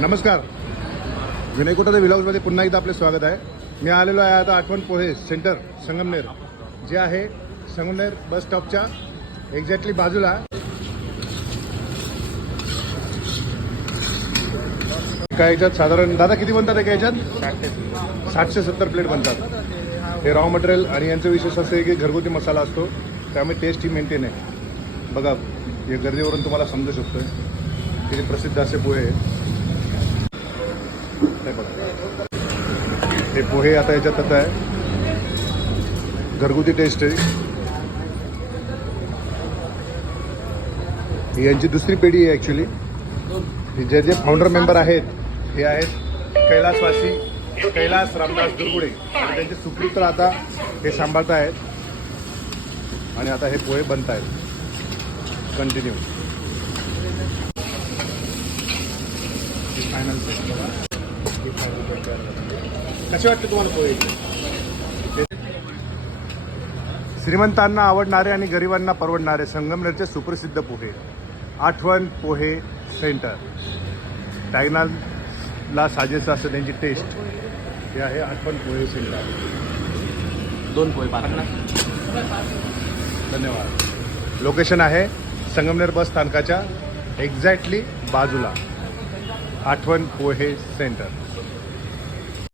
नमस्कार. विनय कोटारे विलाऊजमध्ये पुन्हा एकदा आपले स्वागत आहे. मी आलेलो आहे आता आठवण पोहे सेंटर संगमनेर जे आहे संगमनेर बस स्टॉपच्या एक्झॅक्टली बाजूला. काय याच्यात साधारण दादा किती बनतात एका याच्यात? सातशे सत्तर प्लेट बनतात. हे रॉ मटेरियल आणि यांचं विशेष असं आहे की घरगुती मसाला असतो. त्यामुळे टेस्ट ही मेंटेन आहे. बघा हे गर्दीवरून तुम्हाला समजू शकतोय. किती प्रसिद्ध असे पोहे. हे बघा. हे पोहे आता याच्यात आता आहे. घरगुती टेस्ट आहे. ही यांची दुसरी पिढी आहे ॲक्च्युली जे जे फाउंडर मेंबर आहेत हे आहेत कैलासवासी कैलास रामदास दुर्गुडे. आणि त्यांचे सुपुत्र आता हे सांभाळत आहेत. आणि आता हे पोहे बनत आहेत. कंटिन्यू फायनल कसे वाटते तुम्हाला पोहे? श्रीमंतांना आवडणारे आणि गरिबांना परवडणारे संगमनेरचे सुप्रसिद्ध पोहे. आठवण पोहे सेंटर. टॅगनाला साजेसं असं त्यांची टेस्ट हे आहे आठवण पोहे सेंटर. दोन पोहे पाच. धन्यवाद. लोकेशन आहे संगमनेर बस स्थानकाच्या एक्झॅक्टली बाजूला. आठवण पोहे सेंटर.